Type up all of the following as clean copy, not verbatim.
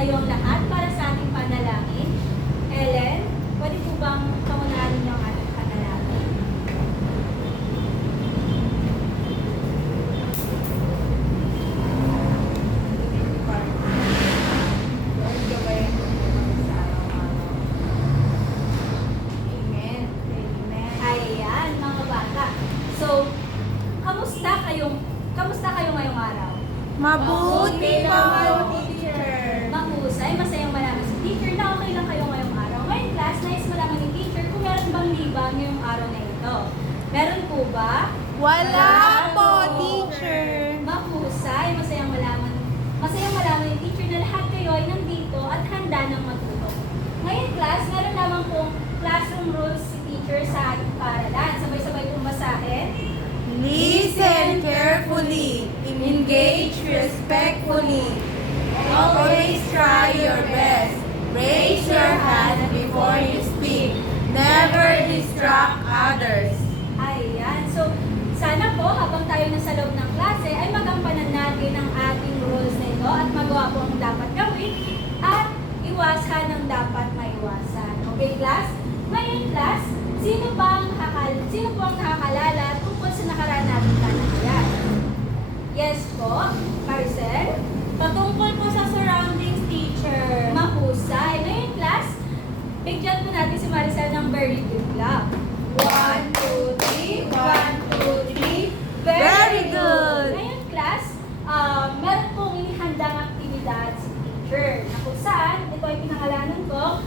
magsitayong lahat para sa ating panalangin. Ellen, pwede po bang paunahan niyo ang ating panalangin? Amen. Amen. Ayan, mga bata. So, kamusta kayo ngayong araw? Mabuti po, teacher. Mahusay, masayang malaman si teacher na okay lang kayo ngayong araw. Ngayon class, nais malaman ni teacher kung meron bang libang ngayong araw na ito. Meron po ba? Wala po, teacher. Mahusay, masayang malaman ni teacher na lahat kayo ay nandito at handa ng matuto. Ngayon class, meron lamang pong classroom rules si teacher sa ating paaralan. Sabay-sabay pong basahin. Listen carefully. Engage respectfully. Always try your best. Raise your hand before you speak. Never distract others. Ayan. So, sana po habang tayo nasa loob ng klase ay magampanan natin ang ating rules na ito at magawa po ang dapat gawin at iwasan ang dapat maiwasan. Okay, class? Ngayon, class, sino po ang nakakalala tungkol sa nakaraan nating talakayan? Yes po, Maricel? Patungkol po sa surroundings, teacher. Mahusay. Ngayon, class, bigyan po natin si Maricel ng very good luck. 1, 2, 3. 1, 2, 3. Very good. Ngayon, class, meron pong inihandang aktibidad si teacher na kung saan, ito ay pinangalanan ko,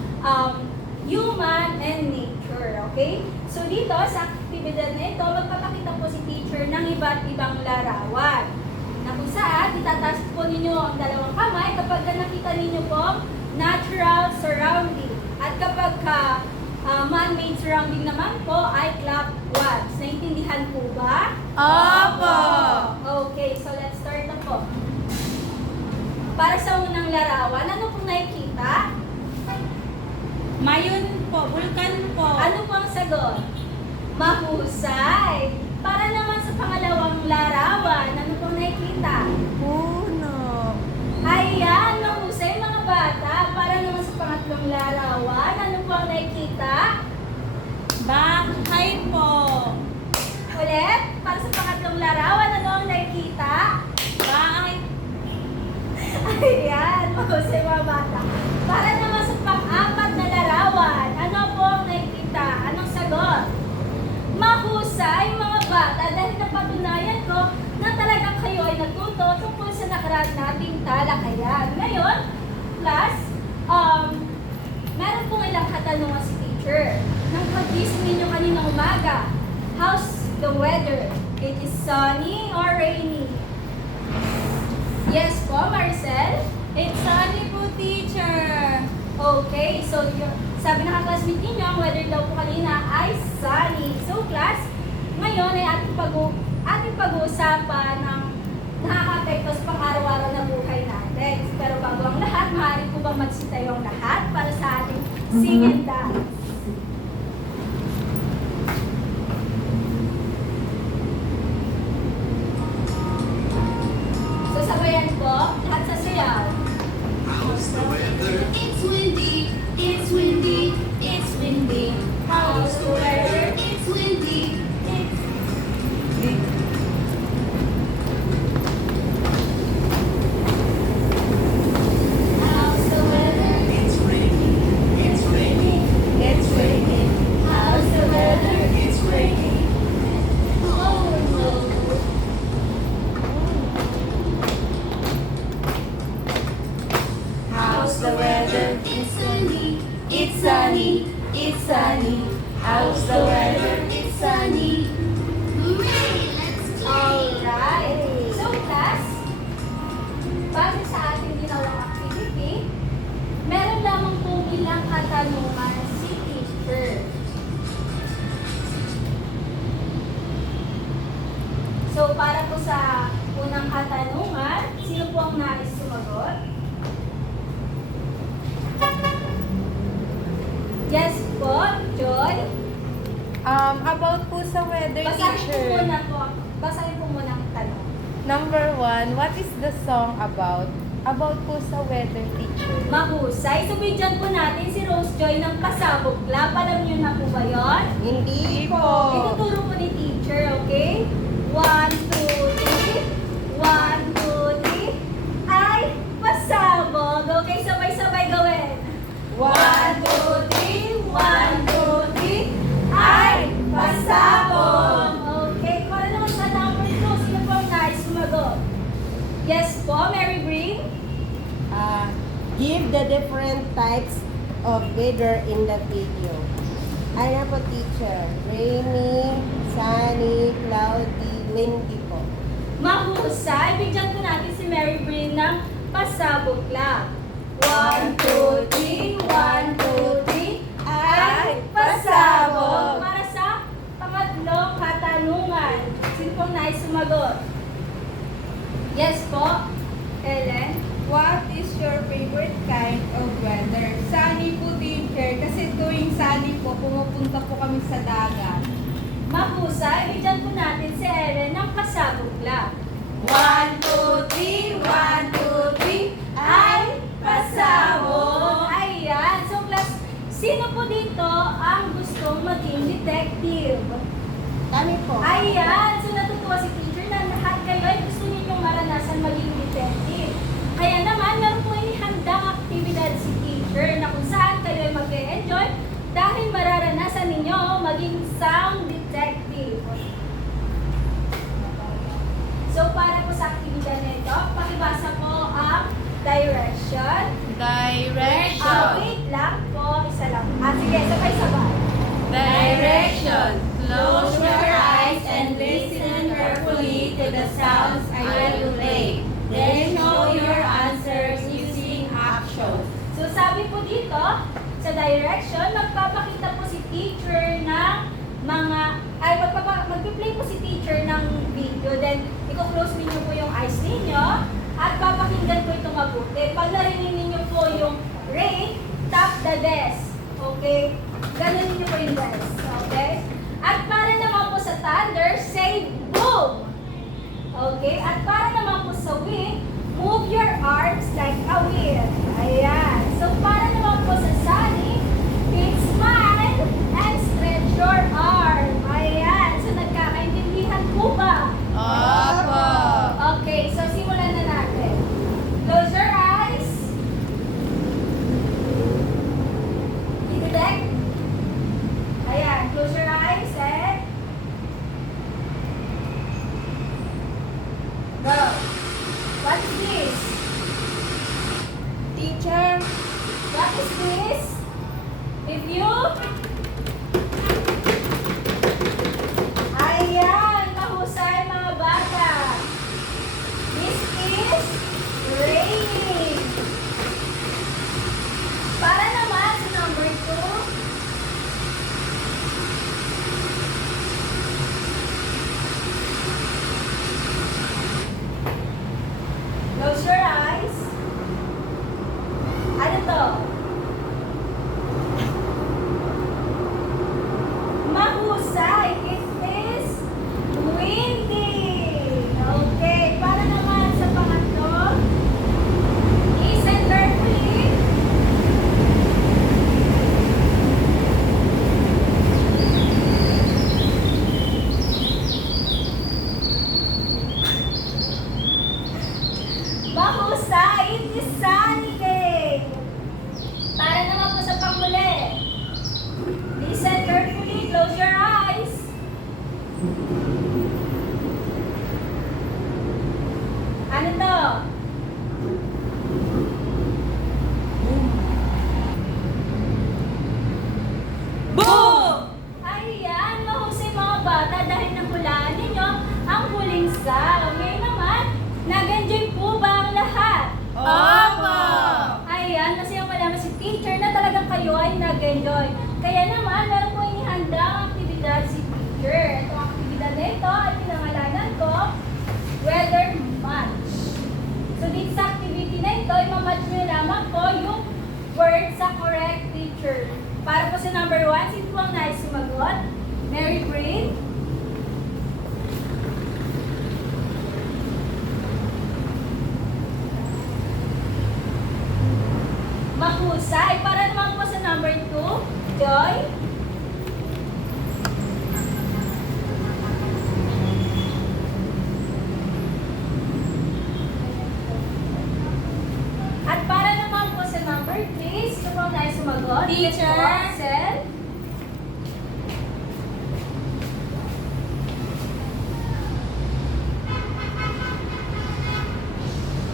human and nature. Okay? So, dito sa aktibidad na ito, magpapakita po si teacher ng iba't ibang larawan. Na kung saan, itataas po ninyo ang dalawang kamay kapag nakita ninyo po natural surrounding. At kapag man-made surrounding naman po, ay clap once. Naintindihan po ba? Opo. Okay, so let's start na po. Para sa unang larawan, ano pong nakikita? Mayon po, vulkan po. Ano po ang sagot? Mahusay. Para naman sa pangalawang larawan, ano pong nakikita? Puno. Ayan, mahusay mga bata. Para naman sa pangatlong larawan, ano po ang nakikita? Bahay po. Ulit, para sa pangatlong larawan, ano ang nakikita? Bahay. Ayan, mahusay mga bata. Para naman sa pang-apat na larawan, ano po ang nakikita? Anong sagot? Mahusay mga bata dahil napatunayan ko na talagang kayo ay natuto tungkol sa nakaraan nating talakayan. Ngayon, class, meron pong ilang katanungan si teacher. Nang pag-gising ninyo kanina umaga, how's the weather? It is sunny or rainy? Yes po, Maricel? It's sunny po, teacher. Okay, so sabi ng classmate ninyo, ang weather daw po kanina ay sunny. So class, ngayon ay ating pag-uusapan ng nakaka-apekto sa pang-araw-araw na buhay natin. Pero bago ang lahat, maaari po bang magsitayo ang lahat para sa ating sing and dance? So sabayan po, lahat sa sayaw. How's the weather? It's windy, it's windy, it's windy. How's the weather? It's windy. How's the weather? It's raining. It's raining. It's raining. How's the weather? It's raining. Oh no. How's the weather? It's sunny, It's sunny. It's sunny. How's the weather? it's sunny. Hooray! Let's do it. Alright. So class, base sa ating ginawang activity, meron lamang pong ilang katanungan si teacher. So para po sa unang katanungan, sino po ang nais sumagot? Yes po, Joy. About po sa weather, teacher. Basahin po muna ang tanong. Number 1, what is the song about? About po sa weather, teacher. Mahusay. So, bigyan po natin si Rose Joy ng pasabog clap. Alam niyo na po ba yun? Hindi po. Ituturo po ni teacher, okay? 1, 2, 3. 1, 2, 3. Ay, pasabog. Okay, sabay-sabay gawin. 1, 2, 3. 1, 2, 3. Ay, pasabog. Okay, para naman sa number 2. Sino po ang nais sumagot? Yes po, Mary Green. Give the different types of weather in the video. Ano po, teacher? Rainy, sunny, cloudy, windy po. Mahusay. Bigyan po natin si Mary Green ng pasabog clap. 1, 2, 3. 1, 2, 3. Ay, pasabog. Para sa pangatlong katanungan. Sino pong nais sumagot? Yes po, Ellen. What is your favorite kind of weather? Sunny po, teacher. Kasi tuwing sunny po, pumupunta po kami sa dagat. Mahusay. Bigyan po natin si Ellen ng pasabog clap. 1, 2, 3. 1, 2, 3. Ay, pasabog. Ayan. So, class, sino po dito ang gustong maging detective? Kami po. Ayan. So, natutuwa si teacher na lahat kayo ay gusto ninyong maranasan maging detective. Kaya naman, meron po inihandang aktibidad si teacher na kung saan kayo ay mag-enjoy dahil mararanasan ninyo maging sound detective. So, para po sa aktibidad na ito, pakibasa po ang direction. Wait lang po, isa lang. Sige, sabay-sabay. Direction. Close your eyes and listen carefully to the sounds I will play. Then show your answers using action. So, sabi po dito, sa direction, magpapakita po si teacher ng magpi-play po si teacher ng video. Then, i-close ninyo po yung eyes ninyo at papakinggan po itong mabuti. Pag narinig ninyo po yung ring, tap the desk. Okay? Ganun ninyo po yung desk. Okay? At para naman po sa thunder, say boom! Okay? At para naman po sa wind, move your arms like a wheel. Ayan. So, para naman po sa sunny, big smile and stretch your arm. Ayan. So, nagkakaintindihan po ba? Opo. Okay. So, simulan na natin. Close your eyes. Detect. Ayan. Close your eyes and go. What is this? Teacher, What is this? Review. Ayan, mahusay mga bata. This is raining. Para naman sa number 2. Close your eyes. Ano to? Mahusay. It is windy. Okay. Para naman sa pangatlo. Listen carefully. Mahusay. It is sunny day. Para naman po sa panghuli. Listen carefully. Close your eyes. Ano to? Boom! Ayan, mahusay mga bata dahil nahulaan ninyo ang huling sound. Ngayon naman, nag-enjoy po ba ang lahat? Opo. Ayan, kasi yung malaman si teacher na talagang kayo ay nag-enjoy. Kaya naman, meron po inihanda ang aktibidad si teacher. Itong aktibidad na ito ay pinangalanan ko, Weather Match. So, dito sa activity na ito, imamatch nyo lamang po yung word sa correct teacher. Para po sa number 1, sino po ang nais sumagot? Mary Green. Mahusay. Para naman po sa number 2, Joy. At para naman po sa number 3, gusto po tayo sumagot. Teacher. Yes po, Sel.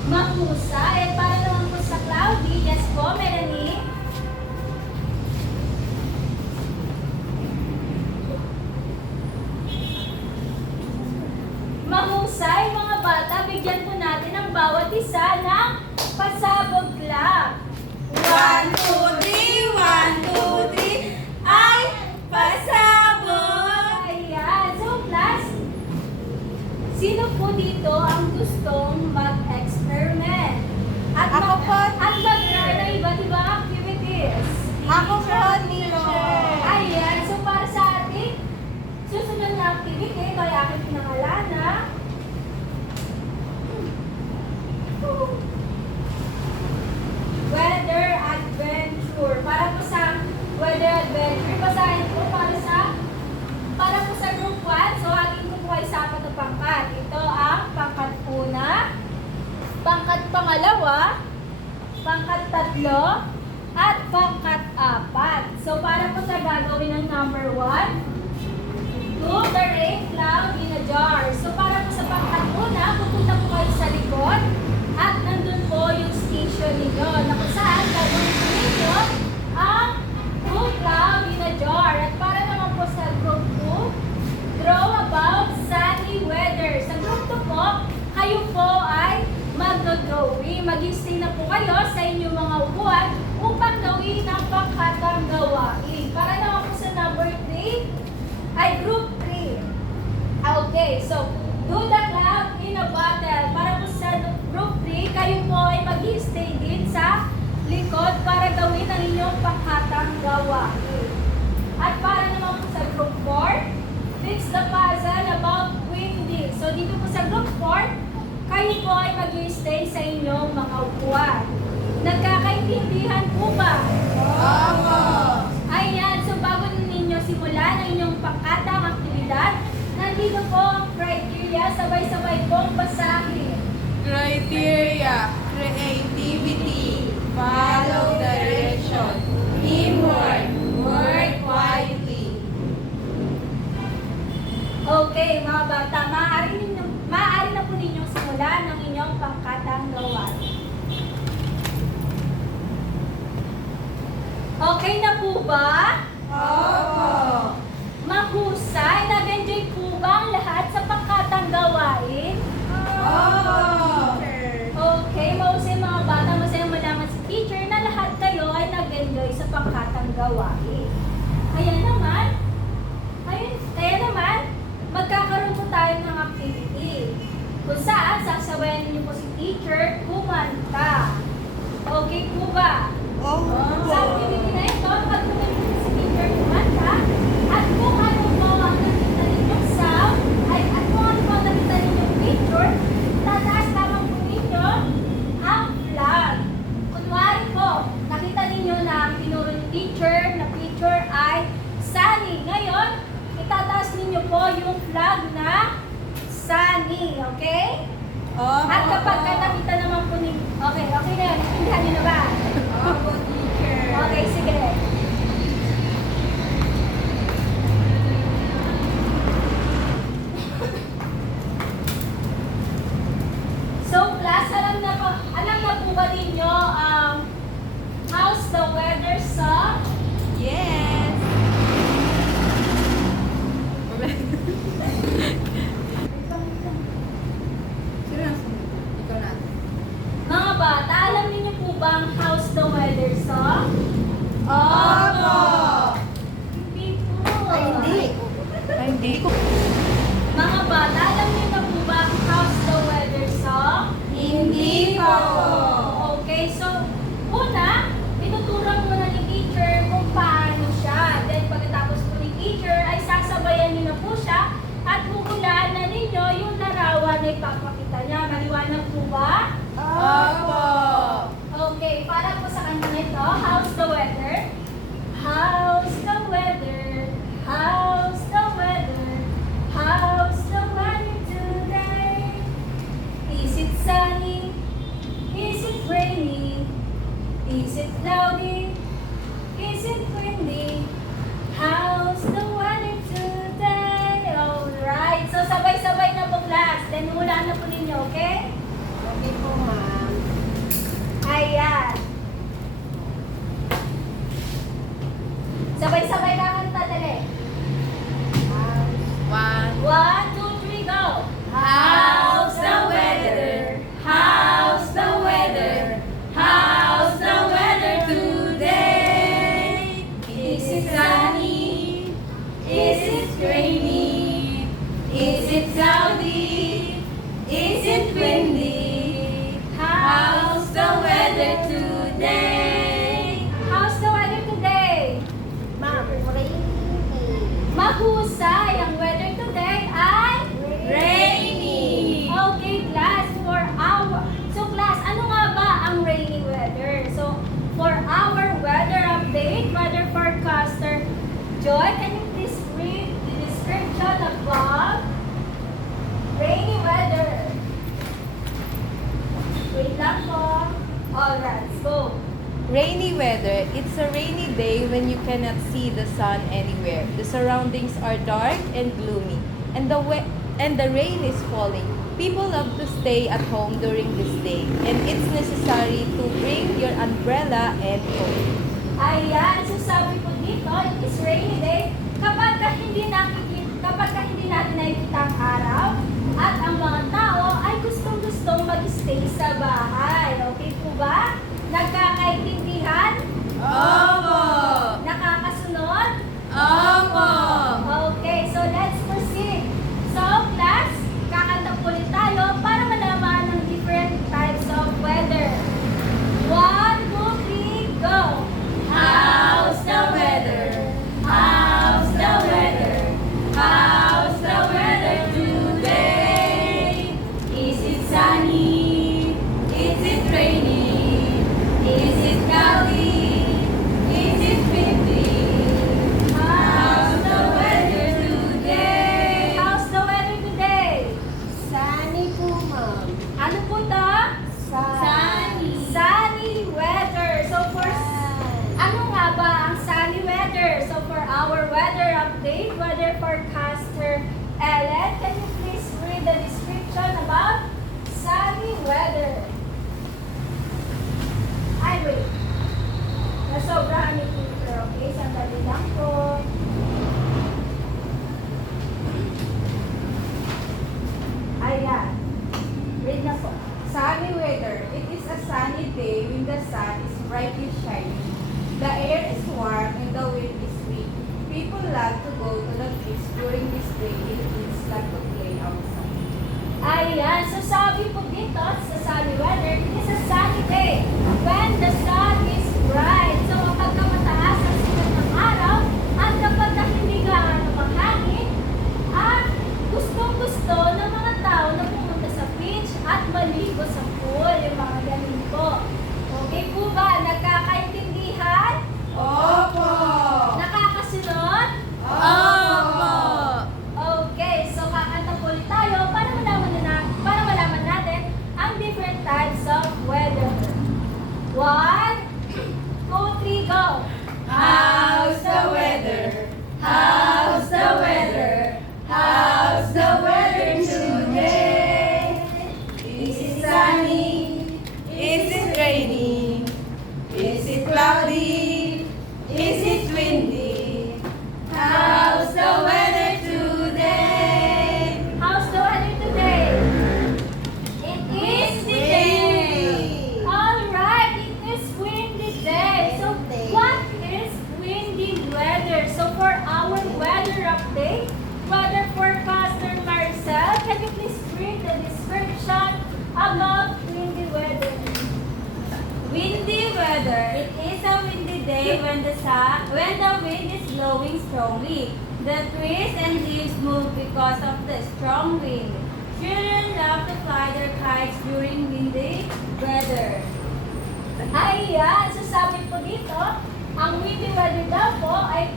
Mahusay. At para naman po sa Cloudy, yes po, Melanie. Mahusay, mga bata, bigyan po natin ang bawat isa ng pasabog clap. 1, 2, 3, 1, 2, 3, ay pasabog! Ayan. So, class, sino po dito ang gustong mag-experiment? At Ako po. At mag-try ng iba't ibang activities. Ako po, teacher. Ayan. So, para sa ating susunod na activity, ito ay aking pinangalan na Weather Adventure. Para po sa Weather Adventure, basahin po para po sa group 1. So, ating po ay sa 4 na pangkat. Ito ang pangkat una, pangkat pangalawa, pangkat 3, at pangkat 4. So, para po sa gagawin ng number 1, to the rain cloud in a jar. So, para po sa pangkat una, pupunta po kayo sa likod at nandun po yung station ninyo na kung saan gagawin po ninyo ang rain cloud in a jar. At para naman po sa group 2, draw about sunny weather. Sa group 2 po, kayo po ay mag-drawing. Mag-stay na po kayo sa inyong mga upuan upang gawin ang pangkatang gawain. Para naman po sa number 3, ay group 3. Okay, so do the cloud in a bottle. Para po sa group 3, kayo po ay mag-stay din sa likod para gawin ang inyong pangkatang gawain. At para naman po sa group 4, fix the puzzle about windy. So dito po sa group 4, kayo po ay mag-stay sa inyong mga upuan. Nagkakaintindihan po ba? Opo! Ayan, so bago ninyo simulan ang inyong pangkatang aktibidad, nandito po ang criteria, sabay-sabay pong basahin. Criteria, creativity, follow direction, teamwork, work quietly. Okay, mga bata, maaari na po ninyong simulan ang inyong pangkatang gawain. Okay na po ba? Opo! Mahusay, nag-enjoy po ba ang lahat sa pangkatang gawain? Opo! Okay, mahusay mga bata, masayang malaman si teacher na lahat kayo ay nag-enjoy sa pangkatang gawain. Kaya naman, magkakaroon po tayo ng activity kung saan sasabayan niyo po si teacher kumanta. Okay po ba? Sa activity na ito, pagtuloy po si teacher kumanta at kung ano po ang nakita ninyong sound, at kung ano po ang nakita ninyong picture, tataas lamang po ninyo ang flag. Kunwari po, nakita ninyo na ang tinuro ni teacher na picture ay sunny. Ngayon, itataas ninyo po yung flag na sunny. Okay? At kapag nakita naman po ninyo, okay na yun. Intindihan niyo na ba? Opo, teacher. Okay, sige. So, class, alam na po ba ninyo how's the weather sa Yes! Sino ang sunod? Ikaw na. mga bata? Alam niyo po ba ang how's the weather sa? Opo! Hindi po. Ay, hindi. Hindi ko. Mga bata, alam niyo na po ba ang how's the weather sa? Hindi po. Okay, so una, ituturuan muna ni teacher kung paano siya. Then pagkatapos po ni teacher ay sasabayan niyo na po siya at huhulaan na ninyo yung larawan na ipapakita niya. Maliwanag po ba? Opo! Okay, para po sa kanya nito, how Is it cloudy? Is it windy? How's the weather today? Alright. So, sabay-sabay na po, class. Then, hulaan na po ninyo, okay? Okay po, ma'am. Ayan. Sabay-sabay na kanta, dali. House. 1, 2, 3, go! How's the weather? How's the weather? How's the weather today? Is it sunny? Is it rainy? Is it cloudy? Is it windy? How's the weather today? How's the weather today? Ma'am, rainy. Mahusay. Ang weather today ay Rainy. Okay, class. So, class, ano nga ba ang rainy weather? So, for our weather update, weather forecaster, Joy, can you please read the description above? Rainy weather. Wait lang po. Alright, go. Rainy weather. It's a rainy day when you cannot see the sun anywhere. The surroundings are dark and gloomy, and the rain is falling. People love to stay at home during this day, and it's necessary to bring your umbrella and coat. Ayan, so sabi po dito, it is rainy day kapag hindi natin nakikita ang araw at ang mga tao ay gustong-gustong mag-stay sa bahay. Okay po ba? Nagkakaintindihan? Opo. Nakakasunod? Opo. Okay, so let's proceed. So, class, kakanta po ulit tayo para malaman ng different types of weather. 1, 2, 3, go! How's the weather? How's the weather? How's the weather today? Is it sunny? Is it rainy? Is it cloudy? Is it windy? How's the weather today? How's the weather today? Sunny po, ma'am. Ano po to? Sunny. Sunny weather. So for ano nga ba ang sunny weather? So for our weather update, weather forecaster Ellen, can you please read the description about sunny weather? Ay, wait. Nasobrahan ni teacher, okay? Sandali lang po. Ayan. Read na po. Sunny weather. It is a sunny day when the sun is brightly shining. The air is warm and the wind is free. People love to go to the beach during this day. It is like to play outside. Ayan. So sabi po dito sa sunny weather, it is a sunny day when the sun is bright. So kapag mataas ang sikat ng araw at kapag na hindi gaano maghangin at gustong-gusto ng mga tao na pumunta sa beach at maligo sa pool, yung mga ganun po. Okay po ba? Nagkakaintindihan? Opo. Nakakasunod? Opo. Okay, so kakanta po ulit tayo para malaman natin ang different types of weather. 1, 2, 3, go! How's the weather? How's the weather? How's the weather today? Is it sunny? Is it rainy? Is it cloudy? Is it windy? How's the weather today? How's the weather today? It is Windy. Alright, it is windy day. So, Windy. what is windy weather? So, for our weather update, weather forecaster Maricel, can you please read the description about windy weather? Windy weather. It is a windy day when the wind is blowing strongly. The trees and leaves move because of the strong wind. Children love to fly their kites during windy weather. Ayan, so sabi po dito, ang windy weather daw po ay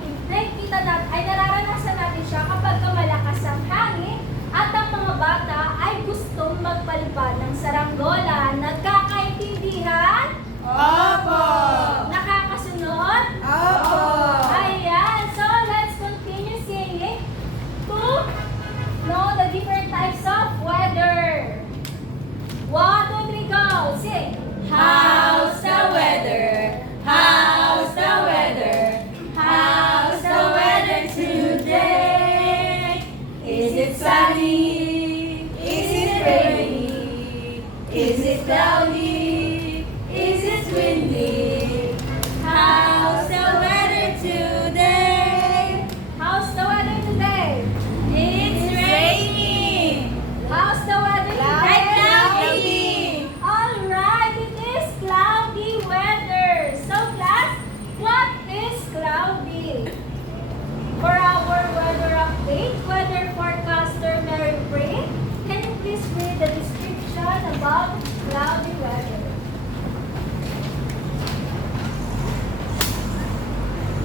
nararanasan natin siya kapag malakas ang hangin at ang mga bata ay gustong magpalipad ng saranggola. Nagkakaintindihan? Opo!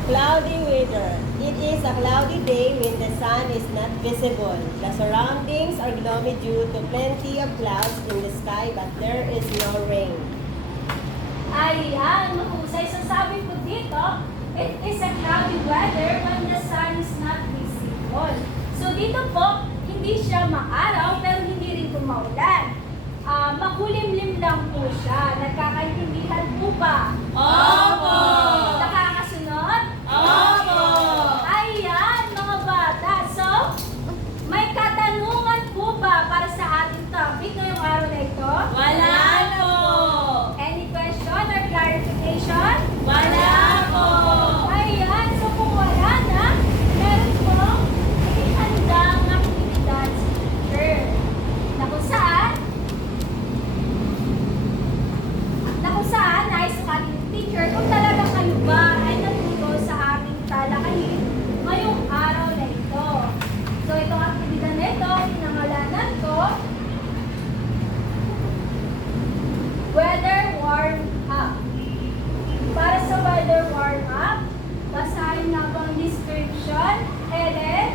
Cloudy weather. It is a cloudy day when the sun is not visible. The surroundings are gloomy due to plenty of clouds in the sky, but there is no rain. Ayan, mahusay. So sabi po dito, it is a cloudy weather when the sun is not visible. So dito po, hindi siya maaraw pero hindi rin po maulan. Makulimlim lang po siya. Nagkakaintindihan po ba? Opo! Nakakasunod? Opo! Ayan, mga bata. So, may katanungan po ba para sa ating topic ngayong araw na ito? Wala po! Any question or clarification? Wala po! Ayan, so kung wala na, meron pong ihandang aktibidad si teacher. Na kung saan nais ng ating teacher kung talaga kayo ba ay natuto sa aming talakayin ngayong araw na ito. So itong aktibidad na ito, pinangalanan ko, Weather Warm Up. Para sa weather warm up, basahin na po ang description, Ellen.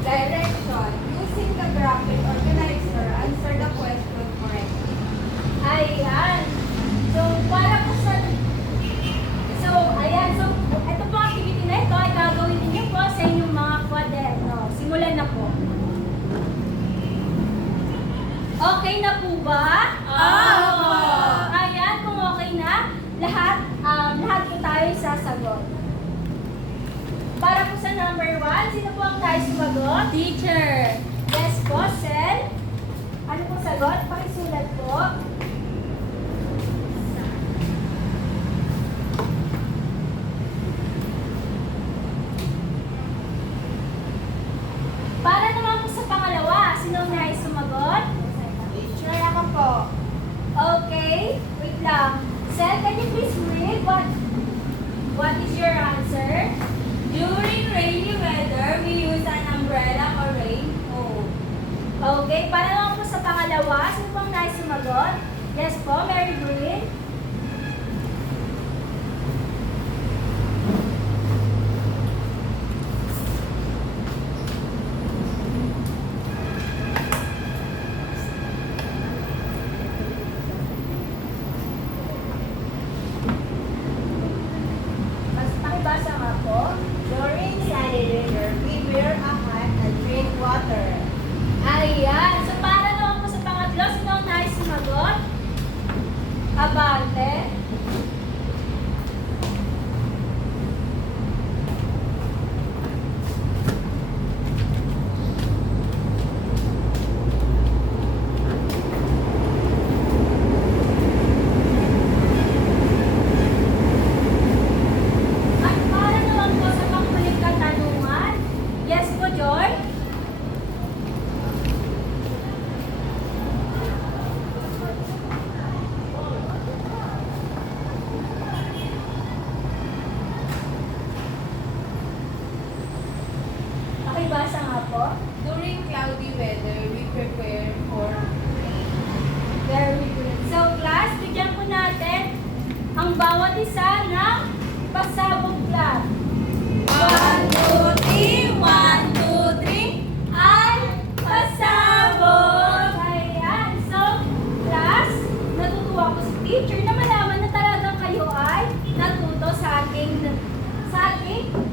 Direction. Using the graphic organizer, answer the question correctly. Ayan. So, para po sa... So, ayan. So, ito po ang activity na ito ay gagawin niyo po sa inyong mga kwaderno. Simulan na po. Okay na po ba? Opo! Ayan, kung okay na, lahat po tayo sasagot. Para po sa number 1, sino po ang tayo sumagot? Teacher! Yes po, Sel. Ano po sagot? Pakisulat po. Para naman po sa pangalawa, sino ang nais sumagot? Teacher, ako po. Okay, wait lang. Sel, can you please read what is your answer? During rainy weather, we use an umbrella or raincoat. Okay, para naman po sa pangalawa, sino po ang nais sumagot? Yes po, Mary Green. Mas pakibasa nga po. During sunny weather, we wear a hat and drink water. Ayan. So, para naman po sa pangatlo, sino ang nais sumagot? Abante. At para naman po sa panghuling katanungan, yes po, Joy? Pakibasa nga po. During cloudy weather, we prepare for rain. Very good. So, class, bigyan po natin ang bawat isa ng pasabog plan. 1, 2, 3! 1, 2, 3! Ay pasabog! Ayan. So, class, natutuwa ko si teacher na malaman na talagang kayo ay natuto sa ating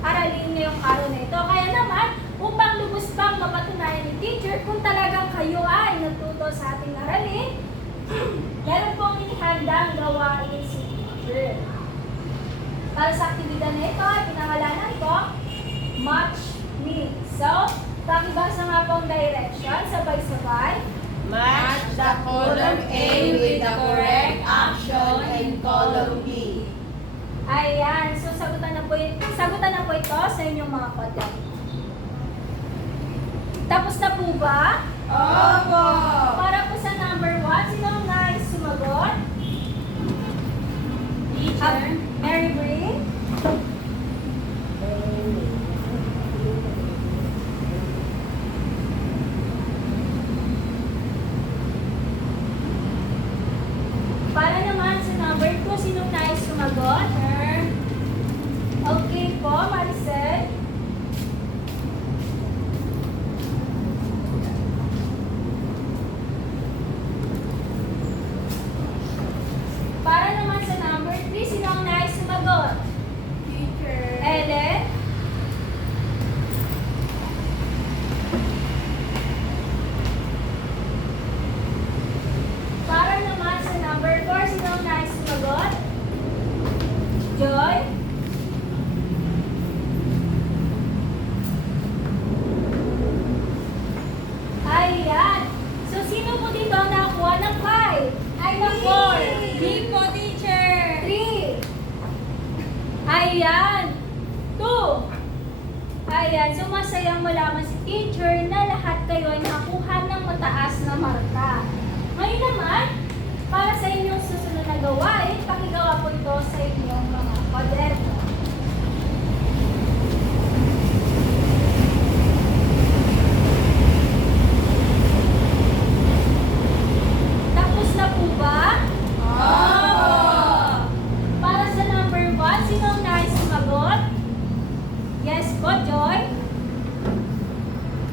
aralin ngayong araw na ito. Kaya naman, upang lubos pang mapatunayan ni teacher kung talagang kayo ay natuto sa ating aralin, meron pong inihandang gawain si teacher. Para sa aktibidad na ito, ay pinangalanan ko, Match Me. So, pakibasa nga po ang direction, sabay-sabay. Match the column A with the correct action in column B. Ayan, so sagutan na po ito sa inyong mga kodang. Tapos na po ba? Opo! Para po sa number 1, sino ang nais sumagot? Teacher? Mary Breen? Ayan. 2. Ayan. So, masayang malaman si teacher na lahat kayo ay nakakuha ng mataas na marka. Ngayon naman, para sa inyong susunod na gawain, pakigawa po ito sa inyong mga kwaderno. Tapos na po ba? Para sa number 1, sino ang nais sumagot? Yes po, Joy?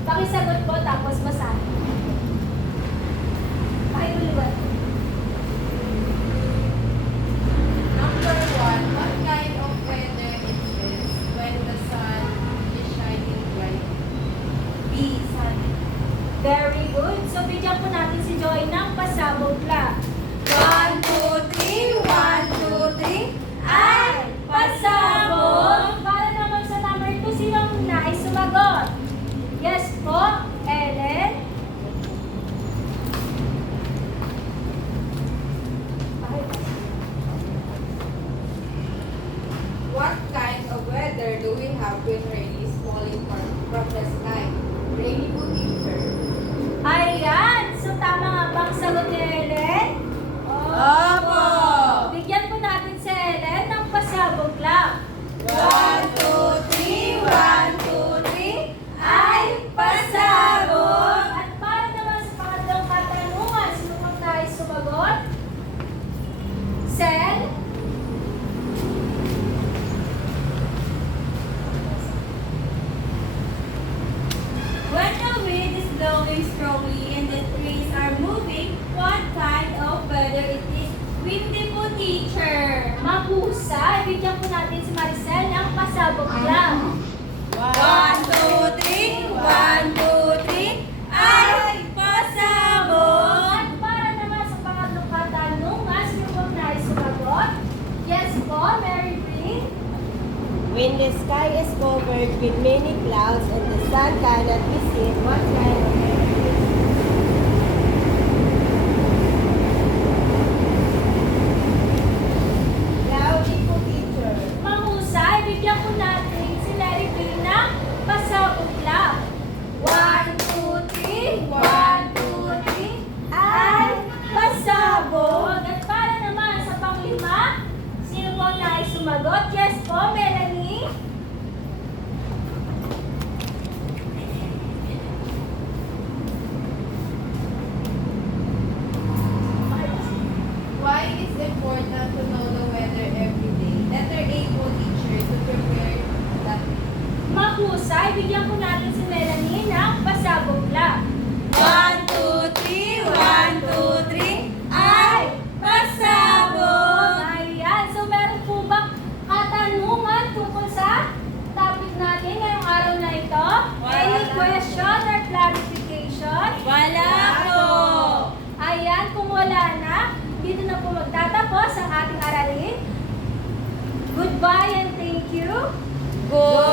Pakisagot po, tapos basahin. Pakiuliwan. Number 1, what kind of weather it is when the sun is shining bright? B. Sunny. Very good. So, bigyan po natin si Joy ng pasabog la. 1, 2, 3, 1, 2, 3. Ay! Pasabog! Para naman sa number 2, sino ang nais sumagot? Yes po, Ellen? What kind of weather do we have when rain is falling from the sky? Rainy po, teacher. Ayan! So, tama nga bang sagot ni Ellen? Opo. Bigyan po natin si Ellen ng pasabog lang. 1, 2, 3, 1, 2, 3. Ay, pasabog! At para naman sa pangatlong katanungan, sino pang nais sumagot? Sel? When the wind is blowing strongly and the trees are moving, what kind of weather it is? Windy po, teacher. Mahusay. Bigyan po natin si Maricel ng pasabog lang. 1, 2, 3, 1, 2, 3. Ay, pasabog! At para naman sa pangatlong katanungan, sino pang nais sumagot? Yes po, Mary Green. When the sky is covered with many clouds and the sun cannot be seen, what kind of weather is it? Cloudy po, teacher. Mahusay. Bigyan po natin si Mary Green ng pasabog lang. 1, 2, 3, 1, 2, 3. Ay, pasabog. At para naman sa panglima, sino po ang nais sumagot? Yes po, Melanie. Why is important to know the weather every day? Letter A po, teacher, to prepare that. Mahusay. Bigyan po natin si Melanie ng pasabog lang. 1, 2, 3, 1, 2, 3. Ay, pasabog! Ayan. So, meron po bang katanungan tungkol sa topic natin ngayong araw na ito? Any question or clarification? Wala po! Ayan. Kung wala na, dito na po magtatapos ang ating aralin. Goodbye and thank you. Good